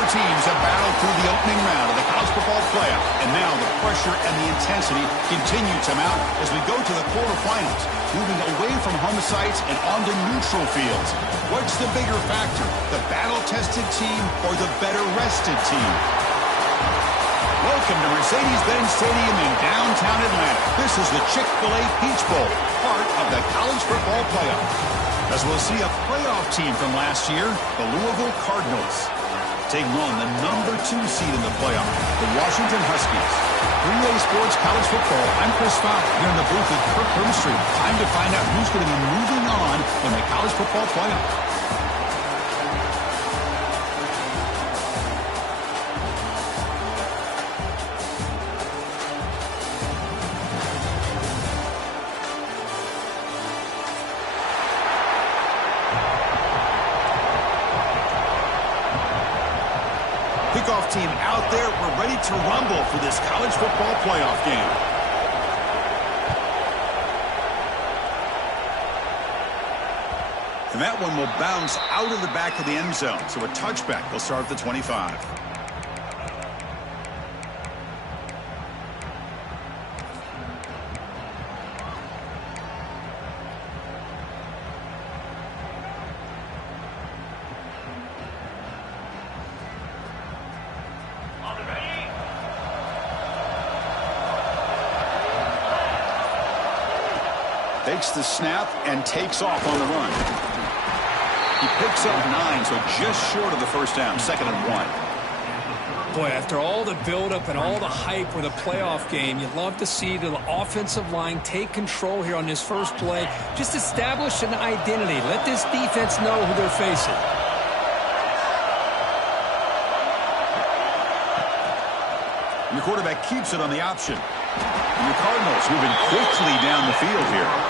Four teams have battled through the opening round of the college football playoff, and now the pressure and the intensity continue to mount as we go to the quarterfinals, moving away from home sites and onto neutral fields. What's the bigger factor, the battle-tested team or the better-rested team? Welcome to Mercedes-Benz Stadium in downtown Atlanta. This is the Chick-fil-A Peach Bowl, part of the college football playoff. As we'll see a playoff team from last year, the Louisville Cardinals, taking on the number 2 seed in the playoff, the Washington Huskies. 3A Sports College Football, I'm Chris Fox here in the booth with Kirk Herbstreit. Time to find out who's going to be moving on in the college football playoff. Kickoff team out there. We're ready to rumble for this college football playoff game. And that one will bounce out of the back of the end zone. So a touchback will start at the 25. Takes the snap and takes off on the run. He picks up 9, so just short of the first down, 2nd and 1. Boy, after all the buildup and all the hype for the playoff game, you'd love to see the offensive line take control here on this first play. Just establish an identity. Let this defense know who they're facing. And the quarterback keeps it on the option. And the Cardinals moving quickly down the field here.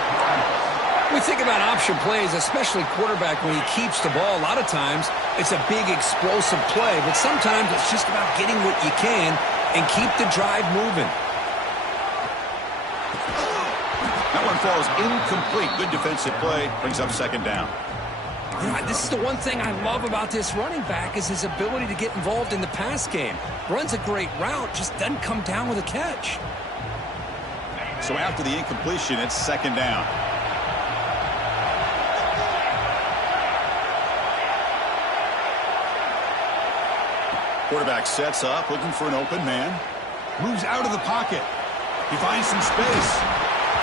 We think about option plays, especially quarterback, when he keeps the ball. A lot of times, it's a big explosive play, but sometimes it's just about getting what you can and keep the drive moving. That one falls incomplete. Good defensive play. Brings up 2nd down. You know, this is the one thing I love about this running back is his ability to get involved in the pass game. Runs a great route, just doesn't come down with a catch. So after the incompletion, it's 2nd down. Quarterback sets up, looking for an open man. Moves out of the pocket. He finds some space.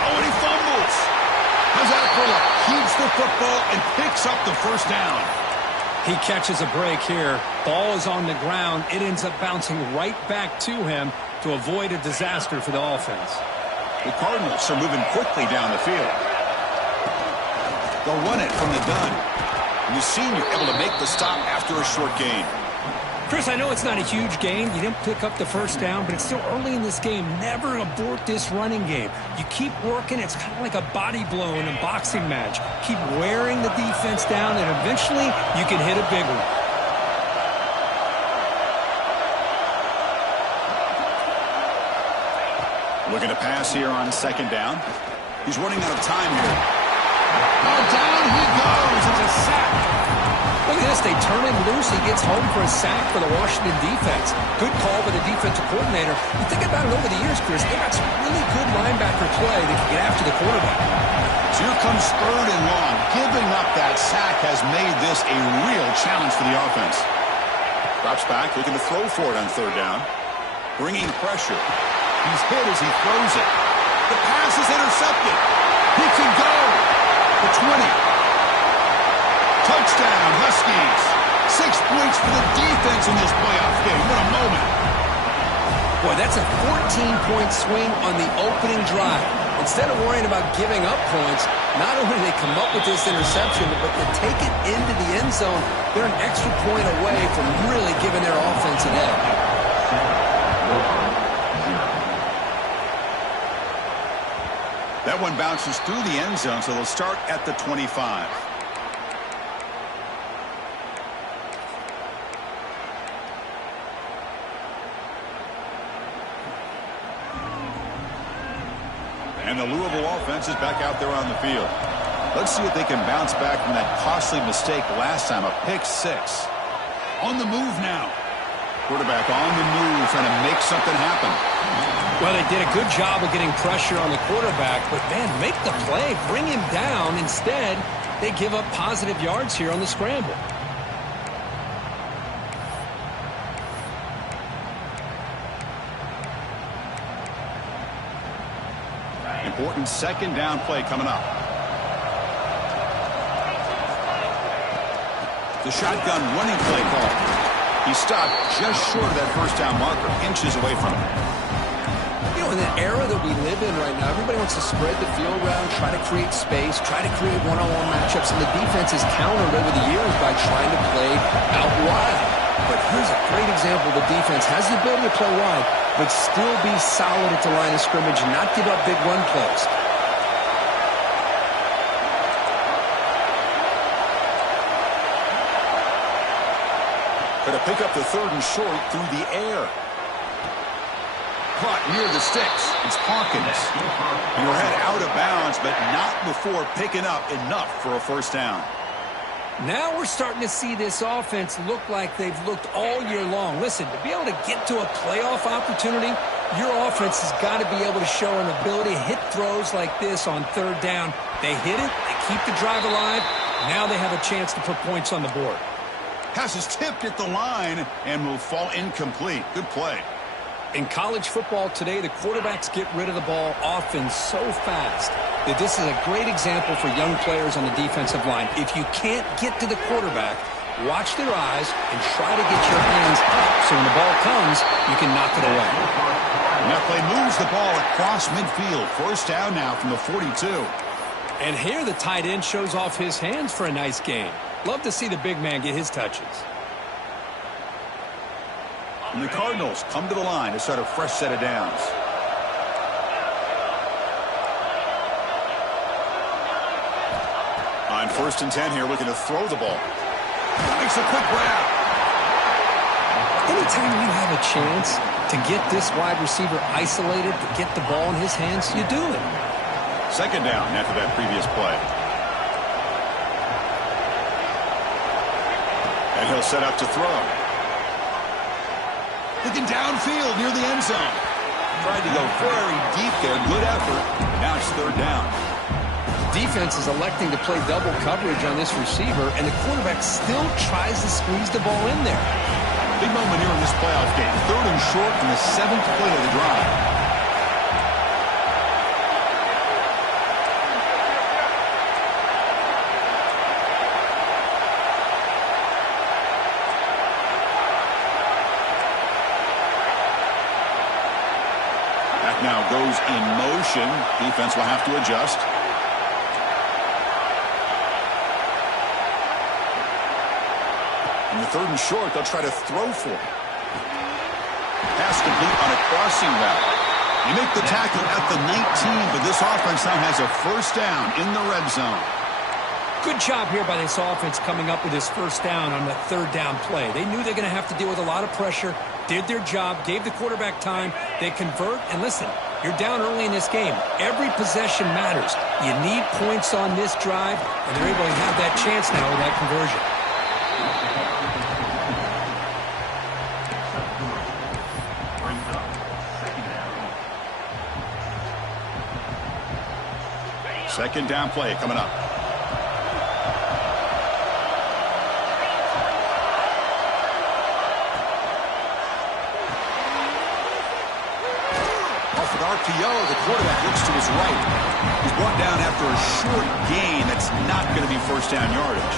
Oh, and he fumbles. How's that for luck? Keeps the football and picks up the first down. He catches a break here. Ball is on the ground. It ends up bouncing right back to him to avoid a disaster for the offense. The Cardinals are moving quickly down the field. They'll run it from the gun. And the senior able to make the stop after a short gain. Chris, I know it's not a huge gain. You didn't pick up the first down, but it's still early in this game. Never abort this running game. You keep working. It's kind of like a body blow in a boxing match. Keep wearing the defense down, and eventually you can hit a big one. Looking to pass here on 2nd down. He's running out of time here. Oh, down he goes. It's a sack. Look at this. They turn him loose. He gets home for a sack for the Washington defense. Good call by the defensive coordinator. You think about it over the years, Chris, they got some really good linebacker play that can get after the quarterback. So here comes 3rd and long. Giving up that sack has made this a real challenge for the offense. Drops back, looking to throw for it on 3rd down. Bringing pressure. He's hit as he throws it. The pass is intercepted. He can go. The 20. Touchdown, Huskies. 6 points for the defense in this playoff game. What a moment. Boy, that's a 14-point swing on the opening drive. Instead of worrying about giving up points, not only do they come up with this interception, but to take it into the end zone, they're an extra point away from really giving their offense an edge. That one bounces through the end zone, so they'll start at the 25. And the Louisville offense is back out there on the field. Let's see if they can bounce back from that costly mistake last time, a pick 6. On the move now. Quarterback on the move, trying to make something happen. Well, they did a good job of getting pressure on the quarterback, but, man, make the play. Bring him down. Instead, they give up positive yards here on the scramble. Important second down play coming up. The shotgun running play call. He stopped just short of that first down marker, inches away from it. You know, in the era that we live in right now, everybody wants to spread the field around, try to create space, try to create one-on-one matchups, and the defense has countered over the years by trying to play out wide. But here's a great example. The defense has the ability to play wide, but still be solid at the line of scrimmage and not give up big run plays. Going to pick up the third and short through the air. Caught near the sticks. It's Hawkins. Your head out of bounds, but not before picking up enough for a first down. Now we're starting to see this offense look like they've looked all year long. Listen, to be able to get to a playoff opportunity, your offense has got to be able to show an ability to hit throws like this on third down. They hit it, they keep the drive alive, now they have a chance to put points on the board. Pass is tipped at the line and will fall incomplete. Good play. In college football today, the quarterbacks get rid of the ball often so fast that this is a great example for young players on the defensive line. If you can't get to the quarterback, watch their eyes and try to get your hands up so when the ball comes, you can knock it away. And that play moves the ball across midfield. First down now from the 42. And here the tight end shows off his hands for a nice game. Love to see the big man get his touches. And the Cardinals come to the line to start a fresh set of downs. On 1st and 10 here, looking to throw the ball. Makes a quick grab. Anytime you have a chance to get this wide receiver isolated, to get the ball in his hands, you do it. Second down after that previous play. And he'll set up to throw. Looking downfield near the end zone. Tried to go very deep there. Good effort. Now it's third down. Defense is electing to play double coverage on this receiver, and the quarterback still tries to squeeze the ball in there. Big moment here in this playoff game. Third and short from the 7th play of the drive. Now goes in motion. Defense will have to adjust. In the 3rd and short, they'll try to throw for it. Pass complete on a crossing route. You make the tackle at the 19, but this offense now has a first down in the red zone. Good job here by this offense coming up with this first down on the third down play. They knew they're going to have to deal with a lot of pressure, did their job, gave the quarterback time. They convert, and listen, you're down early in this game. Every possession matters. You need points on this drive, and they're able to have that chance now with that conversion. Second down play coming up. RPO, the quarterback looks to his right. He's brought down after a short gain. That's not going to be first down yardage.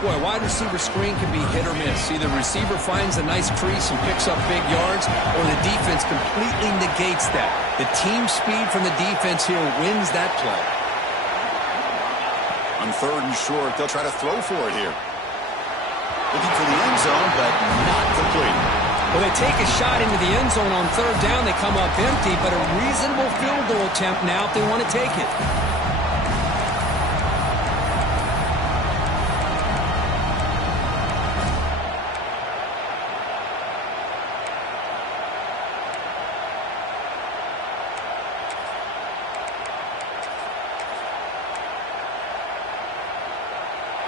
Boy, a wide receiver screen can be hit or miss. Either the receiver finds a nice crease and picks up big yards, or the defense completely negates that. The team speed from the defense here wins that play. On 3rd and short, they'll try to throw for it here. Looking for the end zone, but not complete. Well, they take a shot into the end zone on third down. They come up empty, but a reasonable field goal attempt now if they want to take it.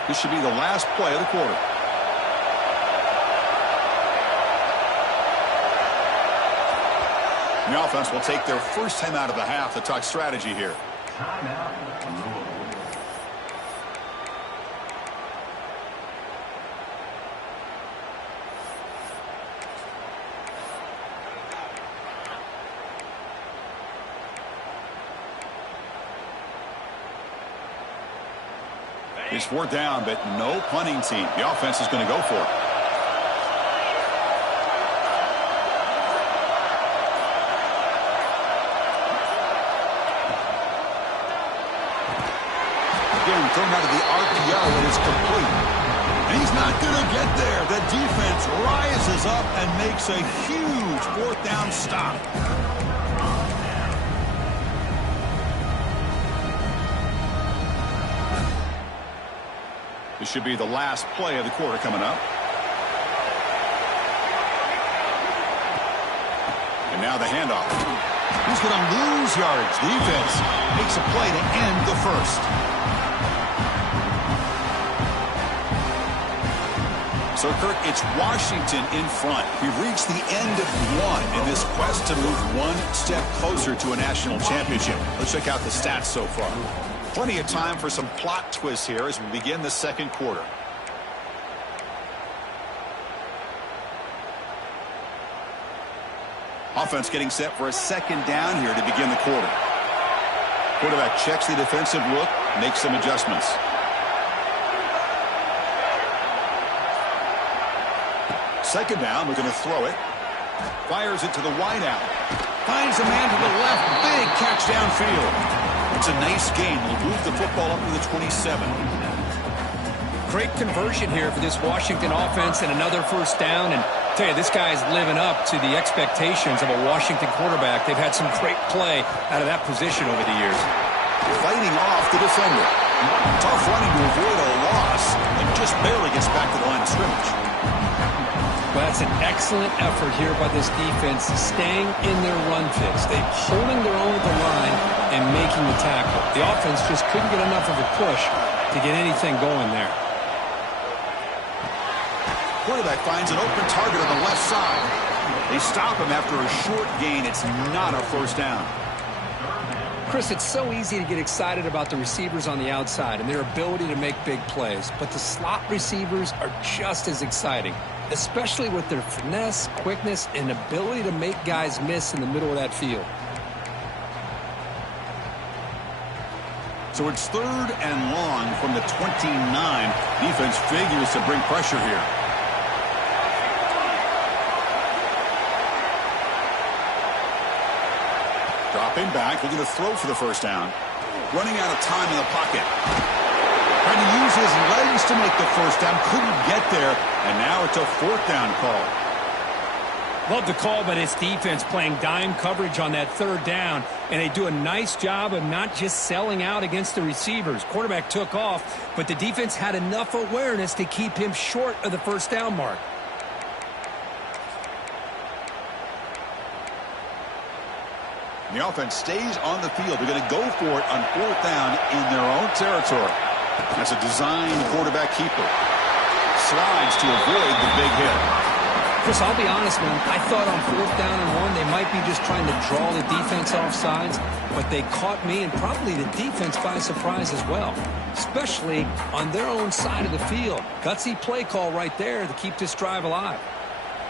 This should be the last play of the quarter. The offense will take their first time out of the half to talk strategy here. It's 4th down, but no punting team. The offense is going to go for it. Again, thrown out of the RPO, and it's complete. And he's not going to get there. The defense rises up and makes a huge 4th down stop. This should be the last play of the quarter coming up. And now the handoff. He's going to lose yards. The defense makes a play to end the first. So, Kirk, it's Washington in front. We've reached the end of one in this quest to move one step closer to a national championship. Let's check out the stats so far. Plenty of time for some plot twists here as we begin the second quarter. Offense getting set for a second down here to begin the quarter. Quarterback checks the defensive look, makes some adjustments. Second down, we're going to throw it. Fires it to the wideout. Finds a man to the left. Big catch downfield. It's a nice game. We'll move the football up to the 27. Great conversion here for this Washington offense and another first down. And I tell you, this guy's living up to the expectations of a Washington quarterback. They've had some great play out of that position over the years. Fighting off the defender. Tough running to avoid a loss and just barely gets back to the line of scrimmage. Well, that's an excellent effort here by this defense, staying in their run fix. They're holding their own at the line and making the tackle. The offense just couldn't get enough of a push to get anything going there. Quarterback finds an open target on the left side. They stop him after a short gain. It's not a first down. Chris, it's so easy to get excited about the receivers on the outside and their ability to make big plays, but the slot receivers are just as exciting, especially with their finesse, quickness, and ability to make guys miss in the middle of that field. So it's 3rd and long from the 29. Defense figures to bring pressure here. Dropping back, looking to throw for the first down. Running out of time in the pocket. Trying to use his legs to make the first down. Couldn't get there, and now it's a 4th down call. Love the call by this defense playing dime coverage on that 3rd down, and they do a nice job of not just selling out against the receivers. Quarterback took off, but the defense had enough awareness to keep him short of the first down mark. And the offense stays on the field. They're going to go for it on 4th down in their own territory. That's a designed quarterback keeper. Slides to avoid the big hit. Chris, I'll be honest, man. I thought on 4th down and 1, they might be just trying to draw the defense off sides, but they caught me and probably the defense by surprise as well, especially on their own side of the field. Gutsy play call right there to keep this drive alive.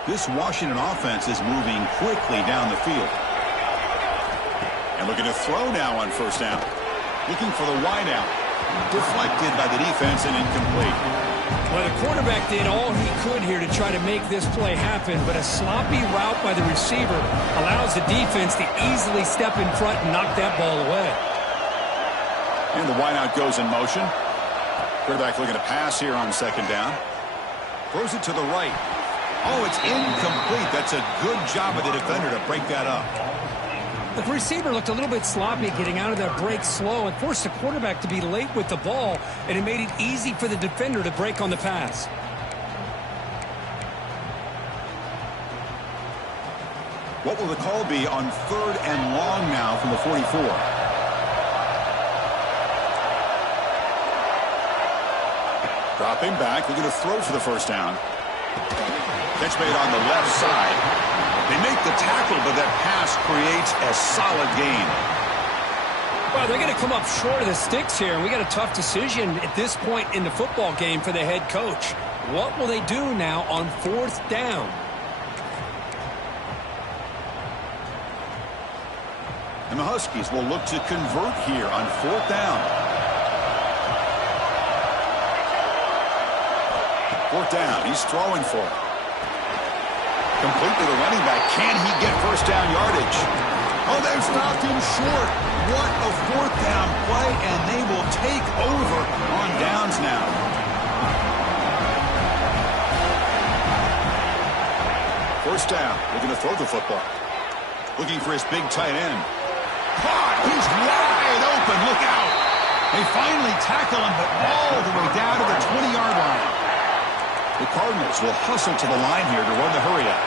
This Washington offense is moving quickly down the field. And looking to throw now on 1st down. Looking for the wideout. Deflected by the defense and incomplete. Well, the quarterback did all he could here to try to make this play happen, but a sloppy route by the receiver allows the defense to easily step in front and knock that ball away. And the wideout goes in motion. Quarterback looking to pass here on 2nd down. Throws it to the right. Oh, it's incomplete. That's a good job of the defender to break that up. The receiver looked a little bit sloppy getting out of that break slow and forced the quarterback to be late with the ball, and it made it easy for the defender to break on the pass. What will the call be on 3rd and long now from the 44? Dropping back, looking to throw for the first down. That's made on the left side. They make the tackle, but that pass creates a solid gain. Well, they're going to come up short of the sticks here, and we got a tough decision at this point in the football game for the head coach. What will they do now on 4th down? And the Huskies will look to convert here on 4th down. 4th down, he's throwing for it. Complete to the running back. Can he get first down yardage? Oh, they've stopped him short. What a 4th down play, and they will take over on downs now. First down, they're going to throw the football. Looking for his big tight end. Caught, he's wide open, look out. They finally tackle him, but all the way down to the 20-yard line. The Cardinals will hustle to the line here to run the hurry-up.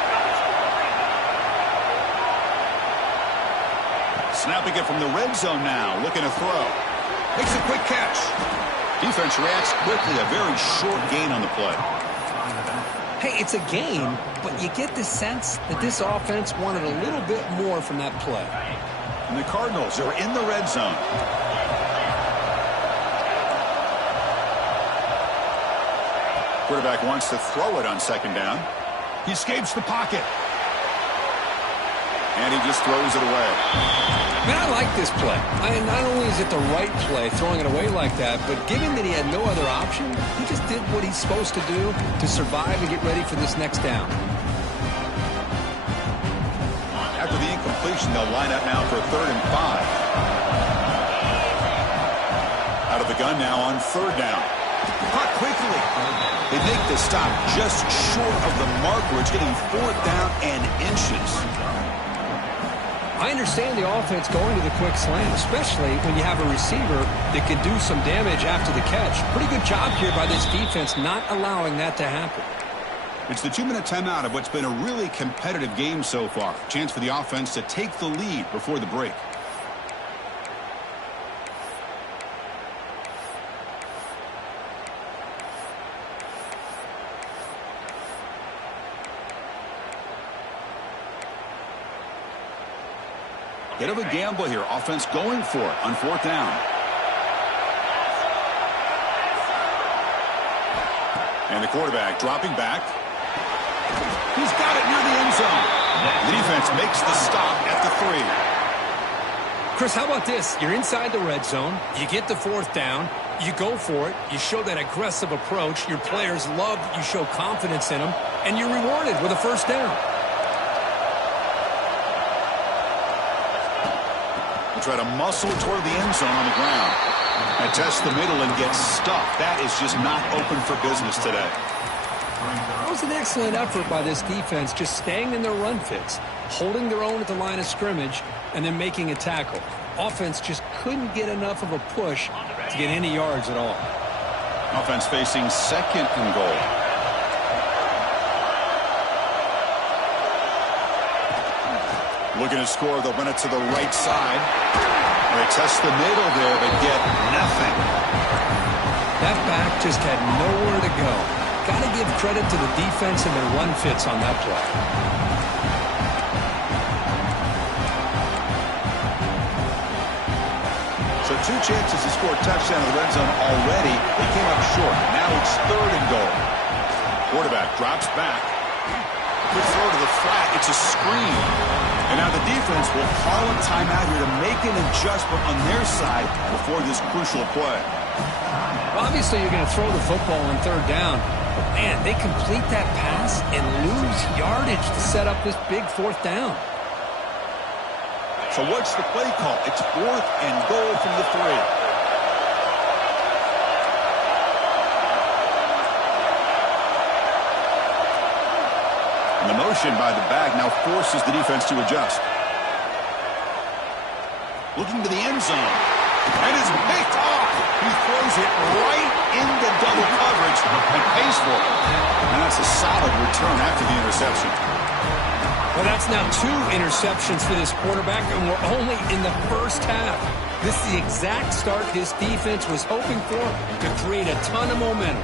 Snapping it from the red zone now, looking to throw. Makes a quick catch. Defense reacts quickly, a very short gain on the play. Hey, it's a gain, but you get the sense that this offense wanted a little bit more from that play. And the Cardinals are in the red zone. Quarterback wants to throw it on 2nd down. He escapes the pocket. And he just throws it away. Man, I like this play. Not only is it the right play, throwing it away like that, but given that he had no other option, he just did what he's supposed to do to survive and get ready for this next down. After the incompletion, they'll line up now for 3rd and 5. Out of the gun now on 3rd down. Caught quickly. They make the stop just short of the mark where it's getting 4th down and inches. I understand the offense going to the quick slant, especially when you have a receiver that can do some damage after the catch. Pretty good job here by this defense not allowing that to happen. It's the 2-minute timeout of what's been a really competitive game so far. Chance for the offense to take the lead before the break. Bit of a gamble here. Offense going for it on 4th down. And the quarterback dropping back. He's got it near the end zone. The defense makes the stop at the 3. Chris, how about this? You're inside the red zone. You get the 4th down. You go for it. You show that aggressive approach. Your players love that you show confidence in them. And you're rewarded with a 1st down. Try to muscle toward the end zone on the ground. And test the middle and get stuck. That is just not open for business today. That was an excellent effort by this defense, just staying in their run fits, holding their own at the line of scrimmage, and then making a tackle. Offense just couldn't get enough of a push to get any yards at all. Offense facing 2nd and goal. Looking to score, they'll run it to the right side. They test the middle there, but get nothing. That back just had nowhere to go. Got to give credit to the defense and their run fits on that play. So 2 chances to score a touchdown in the red zone already. They came up short. Now it's 3rd and goal. Quarterback drops back. Quick throw to the flat. It's a screen. And now the defense will call a timeout here to make an adjustment on their side before this crucial play. Well, obviously, you're going to throw the football on 3rd down. But, man, they complete that pass and lose yardage to set up this big 4th down. So what's the play call? It's 4th and goal from the 3. And the motion by the back now forces the defense to adjust. Looking to the end zone. And it's picked off. He throws it right into double coverage and pays for it. And that's a solid return after the interception. Well, that's now 2 interceptions for this quarterback, and we're only in the first half. This is the exact start this defense was hoping for to create a ton of momentum.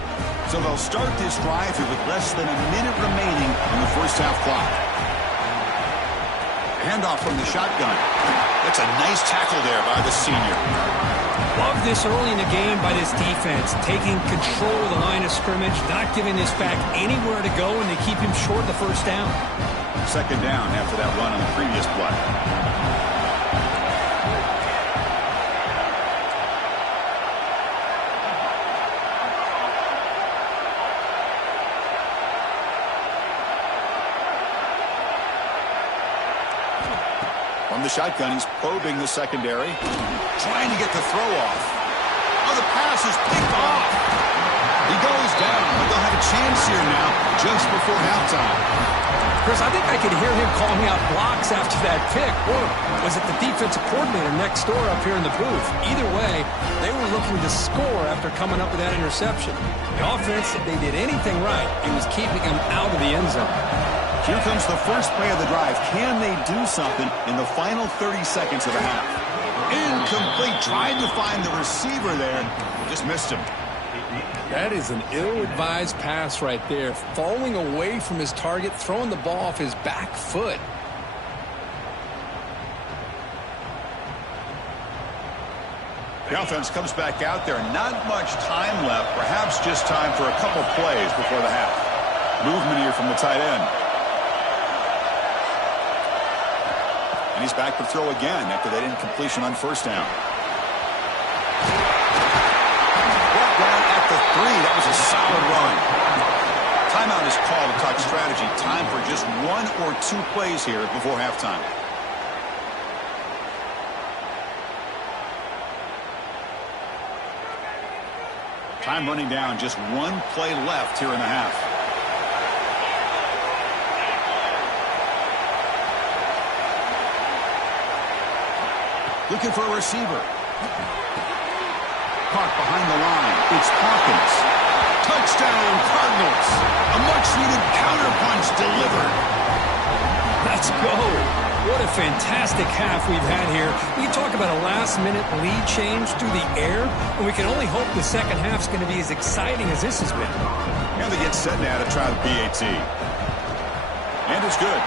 So they'll start this drive here with less than a minute remaining in the first half clock. Handoff from the shotgun. That's a nice tackle there by the senior. Love this early in the game by this defense, taking control of the line of scrimmage, not giving this back anywhere to go, and they keep him short the first down. Second down after that run on the previous play. From the shotgun, he's probing the secondary, trying to get the throw off. Oh, the pass is picked off. He goes down, but they'll have a chance here now just before halftime. Chris, I think I could hear him calling out blocks after that pick. Or was it the defensive coordinator next door up here in the booth? Either way, they were looking to score after coming up with that interception. The offense, if they did anything right, it was keeping him out of the end zone. Here comes the first play of the drive. Can they do something in the final 30 seconds of the half? Incomplete. Trying to find the receiver there. Just missed him. That is an ill-advised pass right there. Falling away from his target, throwing the ball off his back foot. The offense comes back out there. Not much time left. Perhaps just time for a couple plays before the half. Movement here from the tight end. And he's back to throw again after that incompletion on first down. Brought down at the 3. That was a solid run. Timeout is called to talk strategy. Time for just 1 or 2 plays here before halftime. Time running down. Just 1 play left here in the half. Looking for a receiver. Caught behind the line. It's Hawkins. Touchdown, Cardinals. A much-needed counterpunch delivered. Let's go. What a fantastic half we've had here. We talk about a last-minute lead change through the air, and we can only hope the second half's going to be as exciting as this has been. And they get set now to try the PAT. And it's good.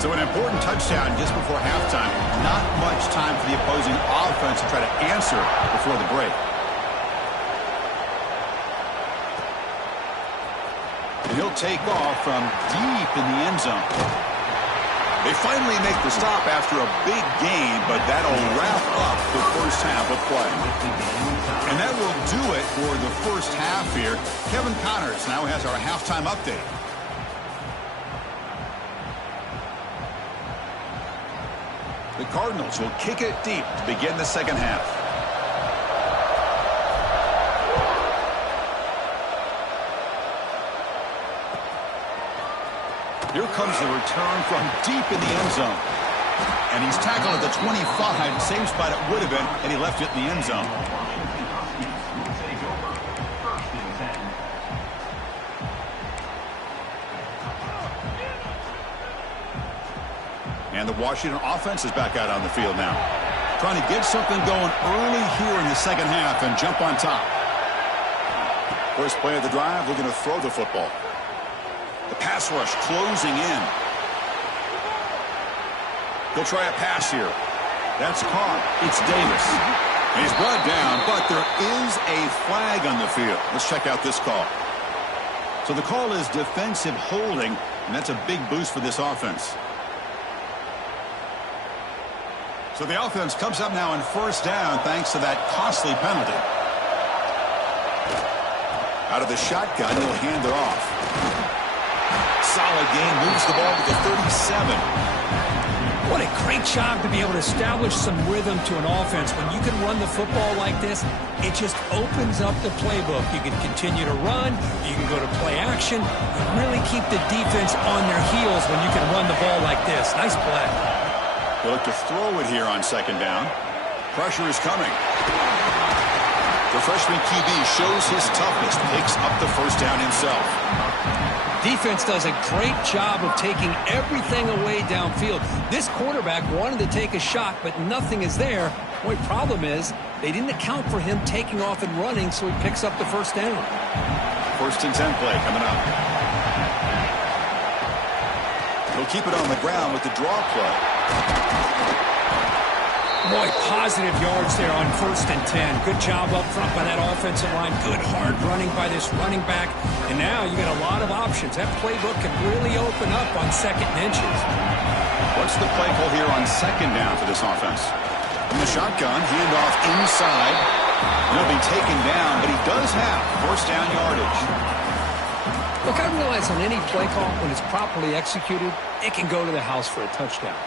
So an important touchdown just before halftime. Not much time for the opposing offense to try to answer before the break. And he'll take off from deep in the end zone. They finally make the stop after a big game, but that'll wrap up the first half of play. And that will do it for the first half here. Kevin Connors now has our halftime update. The Cardinals will kick it deep to begin the second half. Here comes the return from deep in the end zone. And he's tackled at the 25, same spot it would have been, and he left it in the end zone. And the Washington offense is back out on the field now. Trying to get something going early here in the second half and jump on top. First play of the drive, we're going to throw the football. The pass rush closing in. He'll try a pass here. That's caught. It's Davis. And he's brought down, but there is a flag on the field. Let's check out this call. So the call is defensive holding, and that's a big boost for this offense. So the offense comes up now in first down thanks to that costly penalty. Out of the shotgun, he'll hand it off. Solid game, moves the ball to the 37. What a great job to be able to establish some rhythm to an offense. When you can run the football like this, it just opens up the playbook. You can continue to run, you can go to play action, and really keep the defense on their heels when you can run the ball like this. Nice play. They'll look to throw it here on second down. Pressure is coming. The freshman QB shows his toughness, picks up the first down himself. Defense does a great job of taking everything away downfield. This quarterback wanted to take a shot, but nothing is there. The only problem is they didn't account for him taking off and running, so he picks up the first down. 1st and 10 play coming up. He'll keep it on the ground with the draw play. Boy, positive yards there on 1st and 10. Good job up front by that offensive line. Good hard running by this running back. And now you got a lot of options. That playbook can really open up on 2nd and inches. What's the play call here on 2nd down for this offense? From the shotgun, handoff inside. He'll be taken down, but he does have 1st down yardage. Look, I realize on any play call, when it's properly executed, it can go to the house for a touchdown.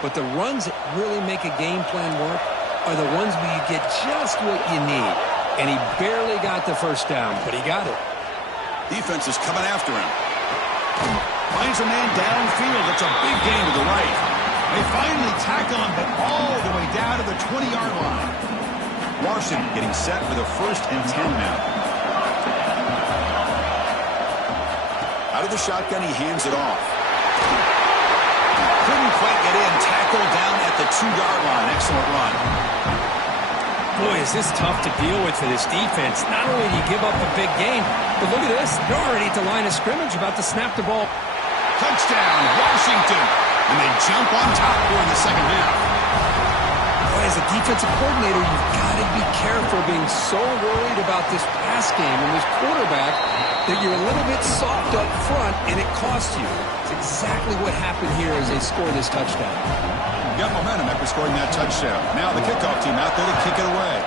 But the runs that really make a game plan work are the ones where you get just what you need. And he barely got the 1st down, but he got it. Defense is coming after him. Finds a man downfield. It's a big gain to the right. They finally tackle him, but all the way down to the 20-yard line. Washington getting set for the 1st and 10 now. Out of the shotgun, he hands it off. Couldn't quite get in. Tackled down at the 2-yard line. Excellent run. Boy, is this tough to deal with for this defense. Not only do you give up a big gain, but look at this. They're already at the line of scrimmage about to snap the ball. Touchdown, Washington. And they jump on top here in the 2nd half. Boy, as a defensive coordinator, you've got to be careful being so worried about this pass game and this quarterback that you're a little bit soft up front and it costs you. It's exactly what happened here as they score this touchdown. Got momentum after scoring that touchdown. Now the kickoff team out there to kick it away.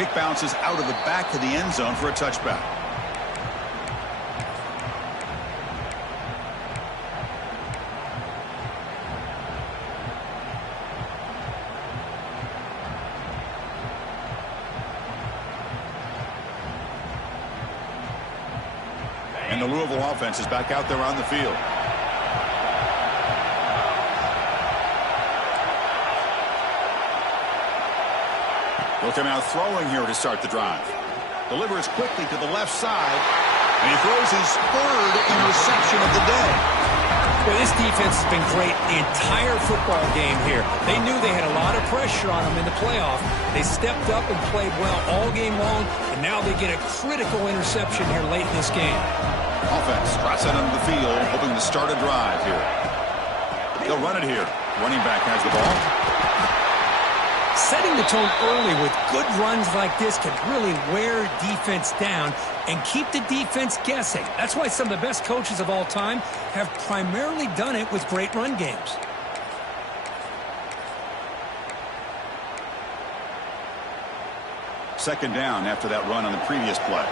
Kick bounces out of the back of the end zone for a touchback. And the Louisville offense is back out there on the field. He'll come out throwing here to start the drive. Delivers quickly to the left side. And he throws his 3rd interception of the day. Well, this defense has been great the entire football game here. They knew they had a lot of pressure on them in the playoff. They stepped up and played well all game long, and now they get a critical interception here late in this game. Offense trots out onto the field, hoping to start a drive here. They'll run it here. Running back has the ball. Setting the tone early with good runs like this can really wear defense down and keep the defense guessing. That's why some of the best coaches of all time have primarily done it with great run games. Second down after that run on the previous play.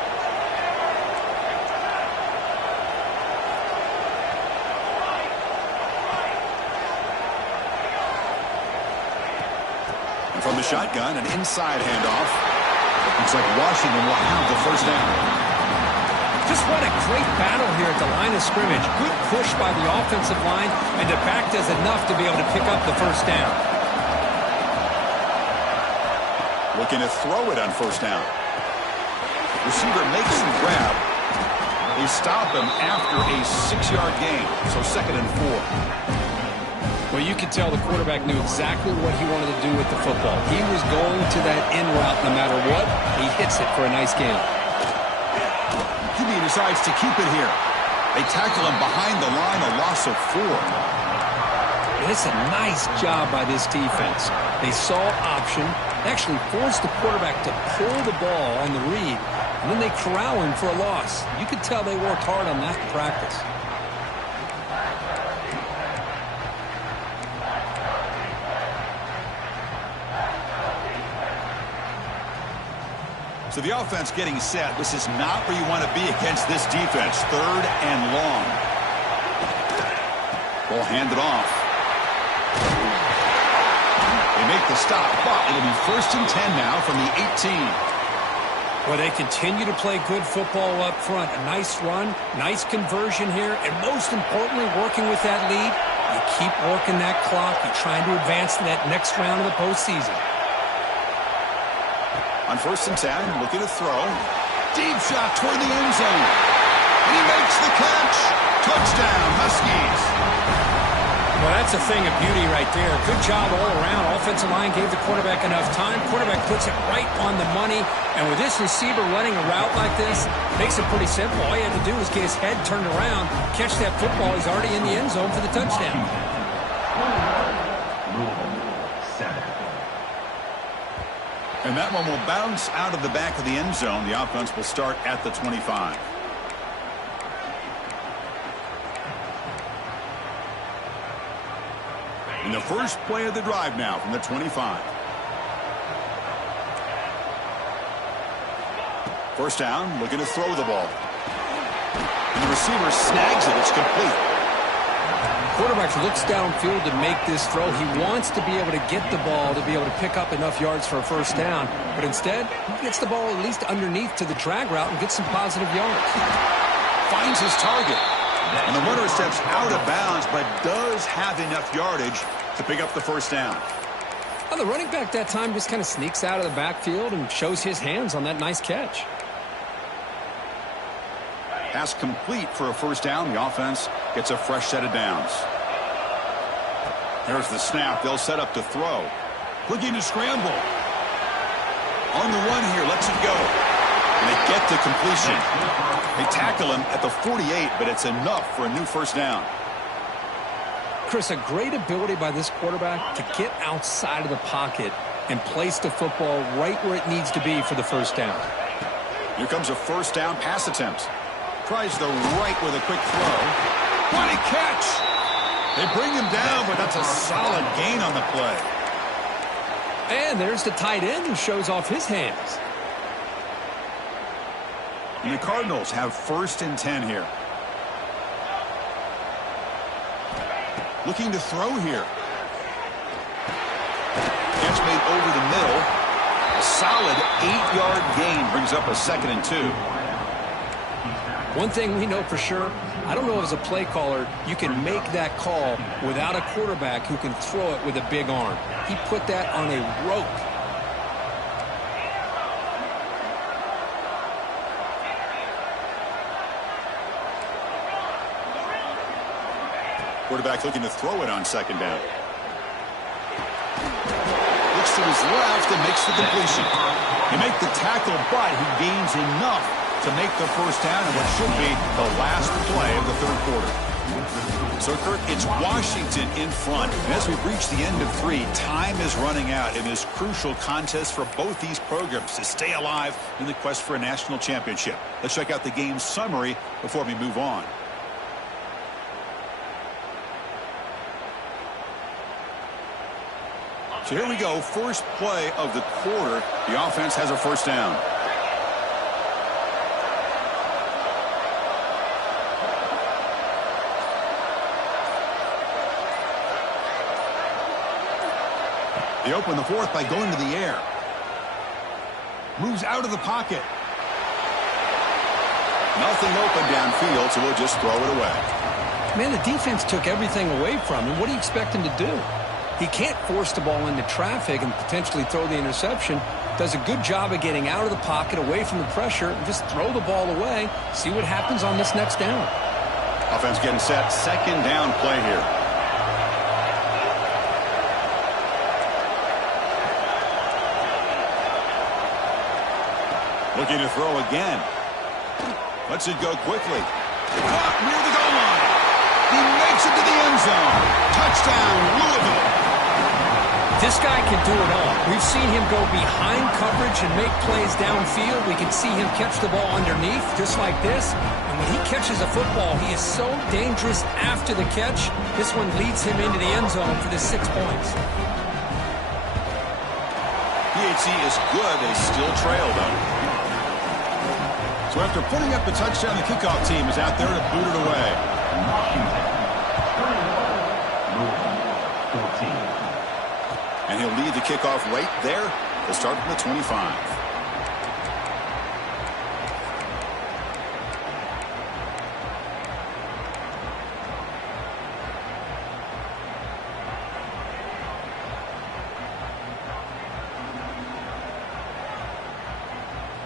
From the shotgun, an inside handoff. Looks like Washington will have the 1st down. Just what a great battle here at the line of scrimmage. Good push by the offensive line, and the back does enough to be able to pick up the 1st down. Looking to throw it on 1st down. Receiver makes the grab. They stop him after a 6-yard gain, so 2nd and 4. Well, you could tell the quarterback knew exactly what he wanted to do with the football. He was going to that in route no matter what. He hits it for a nice gain. QB decides to keep it here. They tackle him behind the line, a loss of 4. And it's a nice job by this defense. They saw option, actually forced the quarterback to pull the ball on the read, and then they corral him for a loss. You could tell they worked hard on that in practice. So the offense getting set. This is not where you want to be against this defense. 3rd and long. Ball handed off. They make the stop, but it'll be 1st and 10 now from the 18. Well, they continue to play good football up front. A nice run, nice conversion here, and most importantly, working with that lead. You keep working that clock. You're trying to advance to that next round of the postseason. On 1st and 10, looking to throw. Deep shot toward the end zone. And he makes the catch. Touchdown, Huskies. Well, that's a thing of beauty right there. Good job all around. Offensive line gave the quarterback enough time. Quarterback puts it right on the money. And with this receiver running a route like this, makes it pretty simple. All you have to do is get his head turned around, catch that football. He's already in the end zone for the touchdown. And that one will bounce out of the back of the end zone. The offense will start at the 25. In the first play of the drive now from the 25. First down, looking to throw the ball. And the receiver snags it. It's complete. Quarterback looks downfield to make this throw. He wants to be able to get the ball to be able to pick up enough yards for a first down. But instead, he gets the ball at least underneath to the drag route and gets some positive yards. Finds his target. And the runner steps out of bounds, but does have enough yardage to pick up the first down. Well, the running back that time just kind of sneaks out of the backfield and shows his hands on that nice catch. Pass complete for a first down. The offense gets a fresh set of downs. There's the snap. They'll set up to throw. Looking to scramble. On the run here. Lets it go. And they get the completion. They tackle him at the 48, but it's enough for a new first down. Chris, a great ability by this quarterback to get outside of the pocket and place the football right where it needs to be for the first down. Here comes a first down pass attempt. Tries the right with a quick throw. What a catch! They bring him down, but that's a solid gain on the play. And there's the tight end who shows off his hands. And the Cardinals have first and 10 here. Looking to throw here. Catch made over the middle. A solid 8-yard gain brings up a 2nd and 2. One thing we know for sure, I don't know as a play caller, you can make that call without a quarterback who can throw it with a big arm. He put that on a rope. Quarterback looking to throw it on 2nd down. Looks to his left and makes the completion. He makes the tackle, but he gains enough to make the first down in what should be the last play of the 3rd quarter. So, Kurt, it's Washington in front. And as we've reached the end of 3, time is running out in this crucial contest for both these programs to stay alive in the quest for a national championship. Let's check out the game summary before we move on. So here we go. First play of the quarter. The offense has a first down. They open the 4th by going to the air. Moves out of the pocket. Nothing open downfield, so we'll just throw it away. Man, the defense took everything away from him. What do you expect him to do? He can't force the ball into traffic and potentially throw the interception. Does a good job of getting out of the pocket, away from the pressure, and just throw the ball away. See what happens on this next down. Offense getting set. 2nd down play here. Looking to throw again. Lets it go quickly. Caught near the goal line. He makes it to the end zone. Touchdown, Louisville. This guy can do it all. We've seen him go behind coverage and make plays downfield. We can see him catch the ball underneath, just like this. And when he catches a football, he is so dangerous after the catch. This one leads him into the end zone for the 6 points. PHC is good. They still trail, though. So after putting up the touchdown, the kickoff team is out there to boot it away. And he'll lead the kickoff right there to start from the 25.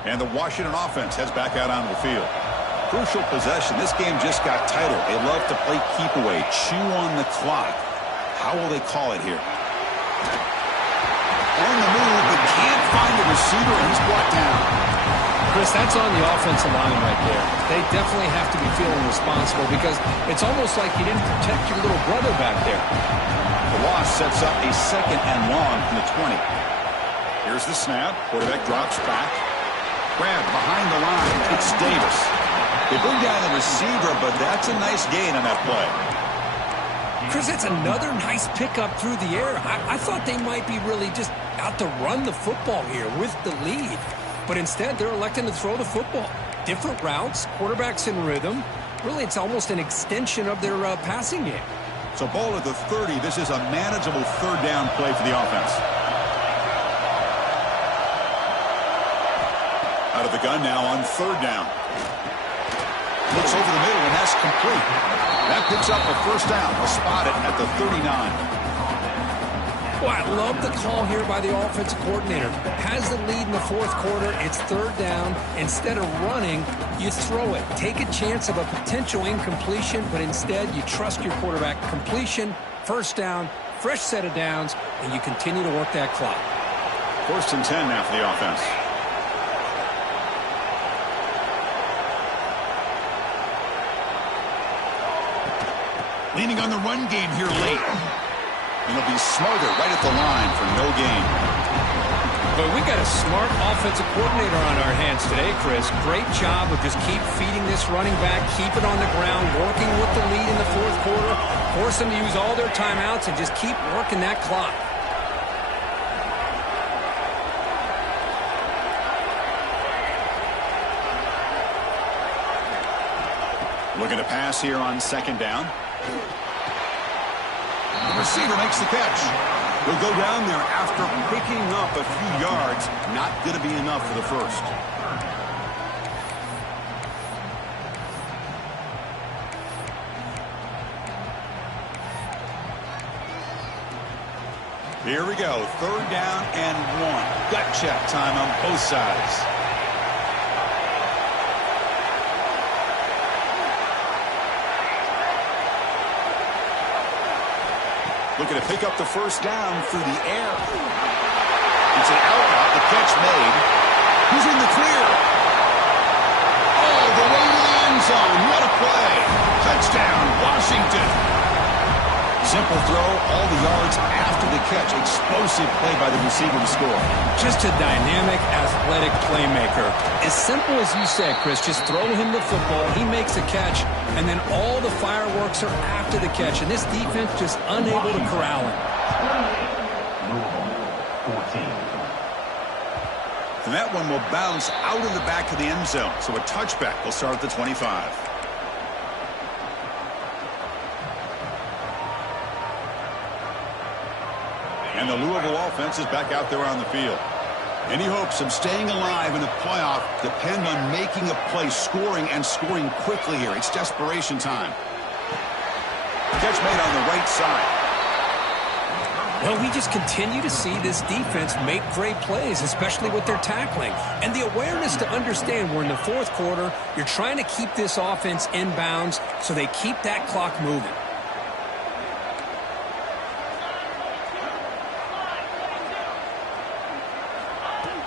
And the Washington offense heads back out onto the field. Crucial possession. This game just got tighter. They love to play keep away, chew on the clock. How will they call it here? On the move, but can't find the receiver, and he's brought down. Chris, that's on the offensive line right there. They definitely have to be feeling responsible because it's almost like you didn't protect your little brother back there. The loss sets up a 2nd and long from the 20. Here's the snap. Quarterback drops back. Grab behind the line. It's Davis. They bring down the receiver, but that's a nice gain on that play. Chris, that's another nice pickup through the air. I thought they might be really just out to run the football here with the lead. But instead, they're electing to throw the football. Different routes, quarterbacks in rhythm. Really, it's almost an extension of their passing game. So ball at the 30. This is a manageable 3rd down play for the offense. Out of the gun now on 3rd down. Looks over the middle, and that's complete. That picks up a 1st down. They'll spot it at the 39. Well, I love the call here by the offensive coordinator. Has the lead in the 4th quarter. It's 3rd down. Instead of running, you throw it. Take a chance of a potential incompletion, but instead you trust your quarterback. Completion, 1st down, fresh set of downs, and you continue to work that clock. 1st and 10 now for the offense. Leaning on the run game here late. And he'll be smarter right at the line for no gain. But we got a smart offensive coordinator on our hands today, Chris. Great job of just keep feeding this running back, keep it on the ground, working with the lead in the 4th quarter, force them to use all their timeouts, and just keep working that clock. Looking to pass here on 2nd down. The receiver makes the catch. He'll go down there after picking up a few yards. Not going to be enough for the 1st. Here we go. 3rd down and 1. Gut check time on both sides. Looking to pick up the 1st down through the air. It's an out route. The catch made. Who's in the clear? Oh, the way to the end zone. What a play. Touchdown, Washington. Simple throw, all the yards after the catch. Explosive play by the receiver to score. Just a dynamic, athletic playmaker. As simple as you said, Chris, just throw him the football. He makes a catch, and then all the fireworks are after the catch. And this defense just unable to corral him. And that one will bounce out of the back of the end zone. So a touchback will start at the 25. And the Louisville offense is back out there on the field. Any hopes of staying alive in the playoff depend on making a play, scoring, and scoring quickly here. It's desperation time. Catch made on the right side. Well, we just continue to see this defense make great plays, especially with their tackling. And the awareness to understand we're in the 4th quarter, you're trying to keep this offense in bounds so they keep that clock moving.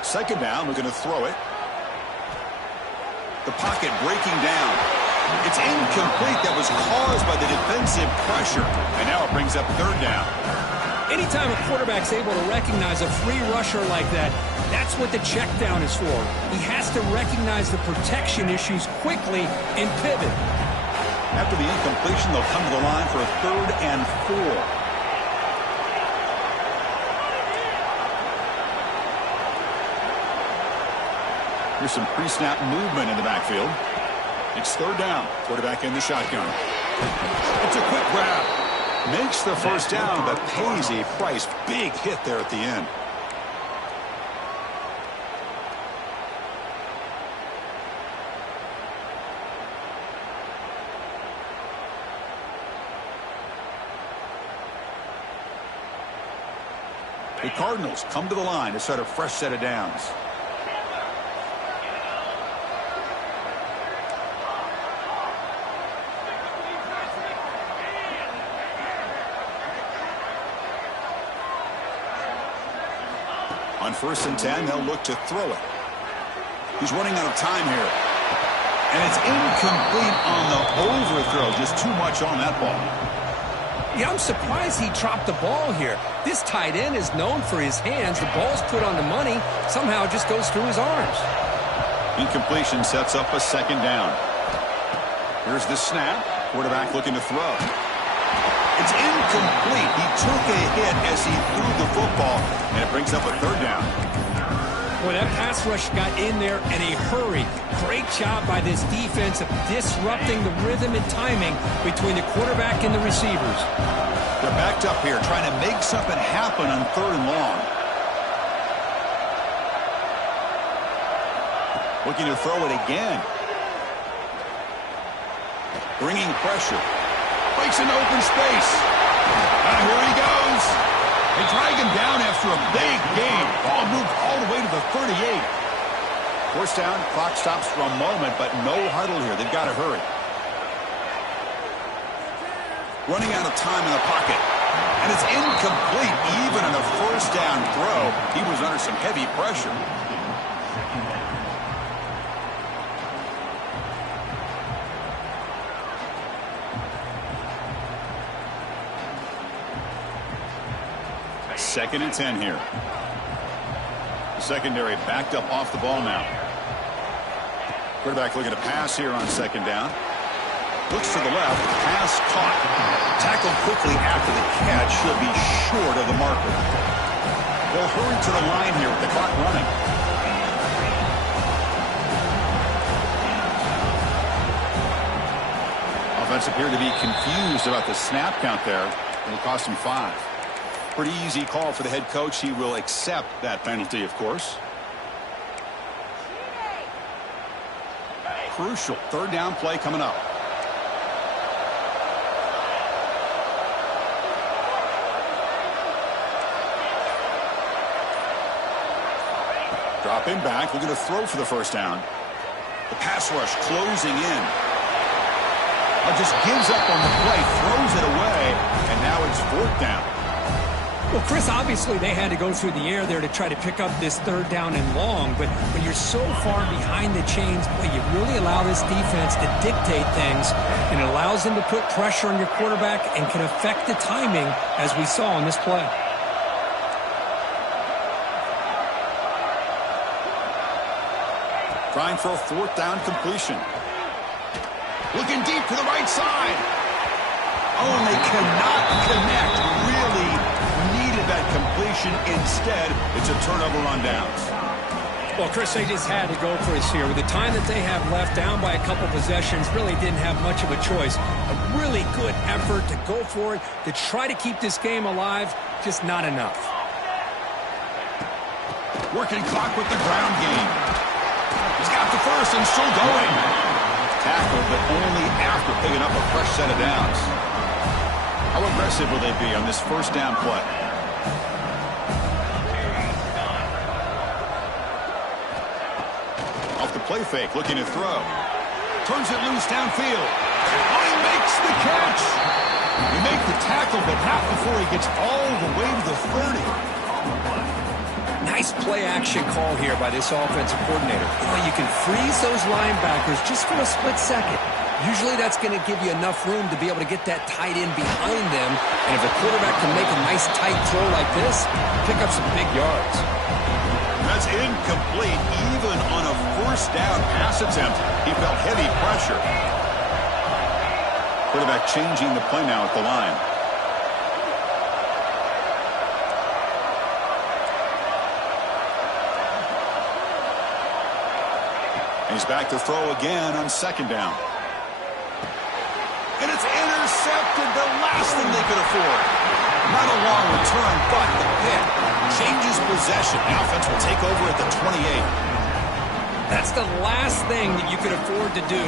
Second down, we're going to throw it. The pocket breaking down. It's incomplete. That was caused by the defensive pressure. And now it brings up 3rd down. Anytime a quarterback's able to recognize a free rusher like that, that's what the check down is for. He has to recognize the protection issues quickly and pivot. After the incompletion, they'll come to the line for a 3rd and 4. Here's some pre-snap movement in the backfield. It's 3rd down. Quarterback in the shotgun. It's a quick grab. Makes the 1st down, but pays a price. Big hit there at the end. The Cardinals come to the line to start a fresh set of downs. On 1st and 10, they'll look to throw it. He's running out of time here. And it's incomplete on the overthrow. Just too much on that ball. Yeah, I'm surprised he dropped the ball here. This tight end is known for his hands. The ball's put on the money. Somehow it just goes through his arms. Incompletion sets up a 2nd down. Here's the snap. Quarterback looking to throw. It's incomplete. He took a hit as he threw the football, and it brings up a 3rd down. Boy, that pass rush got in there in a hurry. Great job by this defense of disrupting the rhythm and timing between the quarterback and the receivers. They're backed up here, trying to make something happen on 3rd and long. Looking to throw it again. Bringing pressure. Breaks into open space. And here he goes. They drag him down after a big gain. Ball moved all the way to the 38. 4th down, clock stops for a moment, but no huddle here. They've got to hurry. Running out of time in the pocket. And it's incomplete. Even on a 1st down throw, he was under some heavy pressure. Second and 10 here. The secondary backed up off the ball now. Quarterback looking to pass here on 2nd down. Looks to the left. Pass caught. Tackled quickly after the catch. Should be short of the marker. They'll hurry to the line here with the clock running. Offense appeared to be confused about the snap count there. It'll cost him 5. Pretty easy call for the head coach. He will accept that penalty, of course. Crucial 3rd down play coming up. Dropping back, looking to throw for the 1st down. The pass rush closing in. Just gives up on the play, throws it away, and now it's 4th down. Well, Chris, obviously they had to go through the air there to try to pick up this 3rd down and long, but when you're so far behind the chains, boy, you really allow this defense to dictate things, and it allows them to put pressure on your quarterback and can affect the timing, as we saw on this play. Trying for a 4th down completion. Looking deep to the right side. Oh, and they cannot connect. Really needed that completion. Instead, it's a turnover on downs. Well, Chris, they just had to go for us here. With the time that they have left, down by a couple possessions, really didn't have much of a choice. A really good effort to go for it, to try to keep this game alive, just not enough. Working clock with the ground game. He's got the 1st and still going. Tackled, but only after picking up a fresh set of downs. How aggressive will they be on this 1st down play? Off the play fake, looking to throw. Turns it loose downfield. Oh, he makes the catch. He makes the tackle, but not before he gets all the way to the 30. Nice play-action call here by this offensive coordinator. Boy, you can freeze those linebackers just for a split second. Usually that's going to give you enough room to be able to get that tight end behind them. And if the quarterback can make a nice tight throw like this, pick up some big yards. That's incomplete. Even on a 1st down pass attempt, he felt heavy pressure. Quarterback changing the play now at the line. He's back to throw again on 2nd down. And it's intercepted, the last thing they could afford. Not a long return, but the pick changes possession. The offense will take over at the 28. That's the last thing that you could afford to do.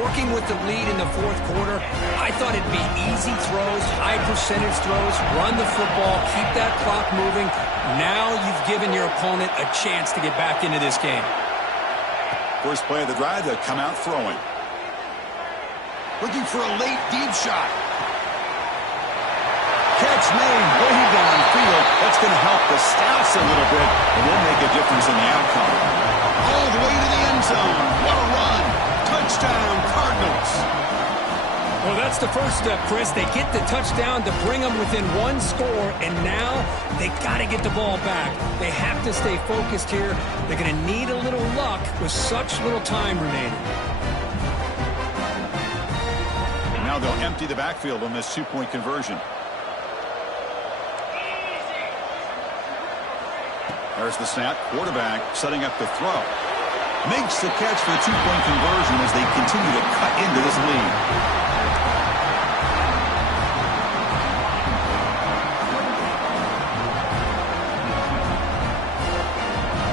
Working with the lead in the 4th quarter, I thought it'd be easy throws, high percentage throws, run the football, keep that clock moving. Now you've given your opponent a chance to get back into this game. First play of the drive, they'll come out throwing. Looking for a late deep shot. Catch made way downfield. That's That's going to help the Stouts a little bit, and will make a difference in the outcome. All the way to the end zone. What a run. Touchdown, Cardinals. Well, that's the first step, Chris. They get the touchdown to bring them within one score, and now they got to get the ball back. They have to stay focused here. They're going to need a little luck with such little time remaining. Now they'll empty the backfield on this two-point conversion. There's the snap. Quarterback setting up the throw. Makes the catch for the two-point conversion as they continue to cut into this lead.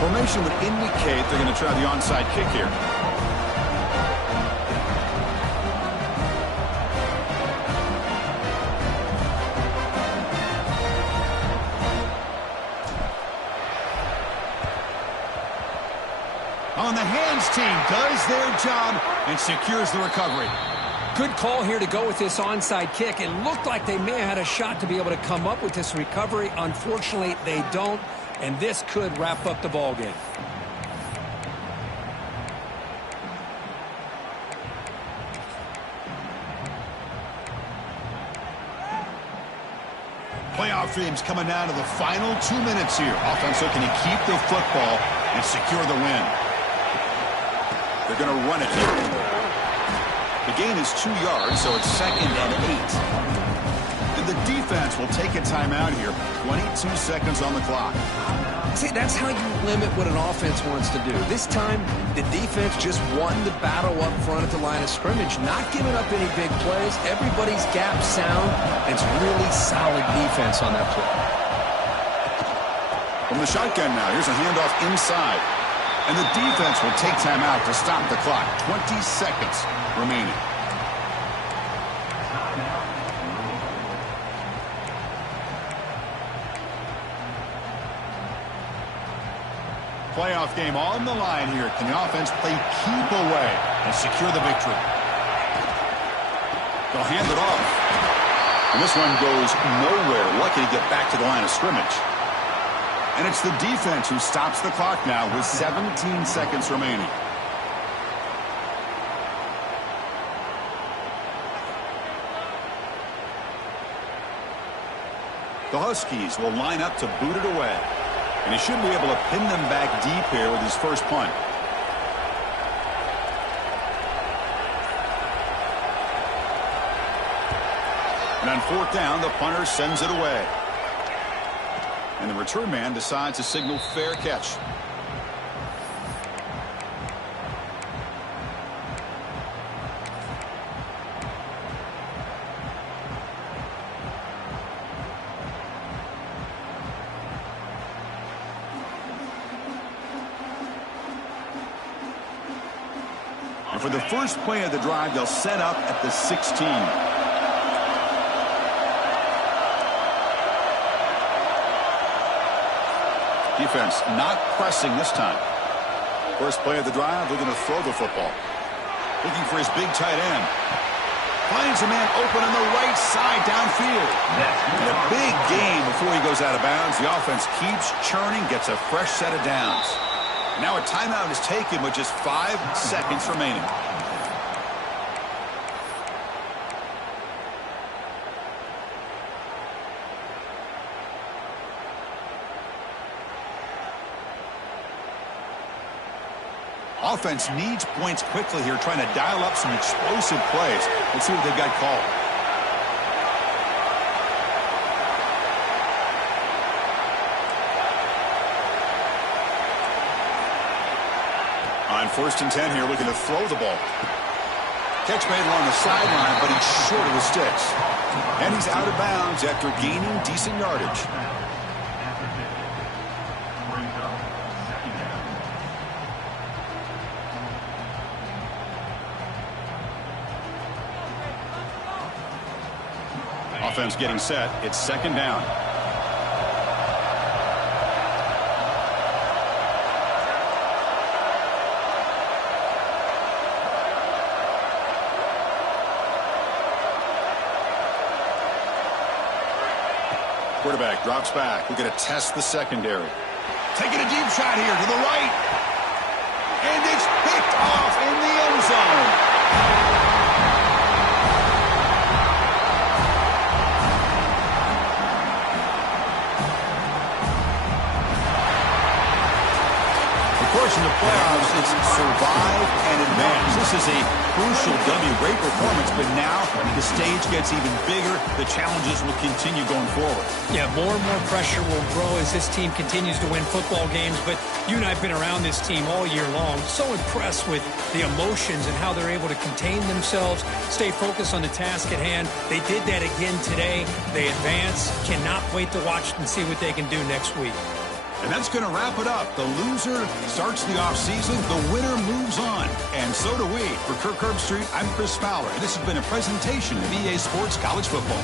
Formation would indicate they're going to try the onside kick here. On the hands team does their job and secures the recovery. Good call here to go with this onside kick. It looked like they may have had a shot to be able to come up with this recovery. Unfortunately, they don't. And this could wrap up the ball game. Playoff dreams coming down to the final 2 minutes here. Offense looking to keep the football and secure the win. They're going to run it here. The gain is 2 yards, so it's 2nd and 8. The defense will take a timeout here. 22 seconds on the clock. See, that's how you limit what an offense wants to do. This time, the defense just won the battle up front at the line of scrimmage, not giving up any big plays. Everybody's gap sound. It's really solid defense on that play. From the shotgun now, here's a handoff inside. And the defense will take timeout to stop the clock. 20 seconds remaining. Playoff game on the line here. Can the offense play keep away and secure the victory? They'll hand it off. And this one goes nowhere. Lucky to get back to the line of scrimmage. And it's the defense who stops the clock now with 17 seconds remaining. The Huskies will line up to boot it away. And he should be able to pin them back deep here with his first punt. And on 4th down, the punter sends it away. And the return man decides to signal fair catch. And for the first play of the drive, they'll set up at the 16. Defense not pressing this time. First play of the drive, they're going to throw the football. Looking for his big tight end. Finds a man open on the right side downfield. And a big gain before he goes out of bounds. The offense keeps churning, gets a fresh set of downs. Now a timeout is taken with just 5 seconds remaining. Offense needs points quickly here, trying to dial up some explosive plays. Let's see what they've got called. On 1st and 10 here, looking to throw the ball. Catch made along the sideline, but he's short of the sticks. And he's out of bounds after gaining decent yardage. Offense getting set. It's 2nd down. Quarterback drops back. We're going to test the secondary. Taking a deep shot here to the right. And it's picked off in the end zone. Of course, in the playoffs, it's survive and advance. This is a crucial W. Great performance, but now the stage gets even bigger. The challenges will continue going forward. Yeah, more and more pressure will grow as this team continues to win football games. But you and I have been around this team all year long. So impressed with the emotions and how they're able to contain themselves, stay focused on the task at hand. They did that again today. They advance. Cannot wait to watch and see what they can do next week. And that's going to wrap it up. The loser starts the offseason. The winner moves on. And so do we. For Kirk Herbstreit, I'm Chris Fowler. And this has been a presentation of EA Sports College Football.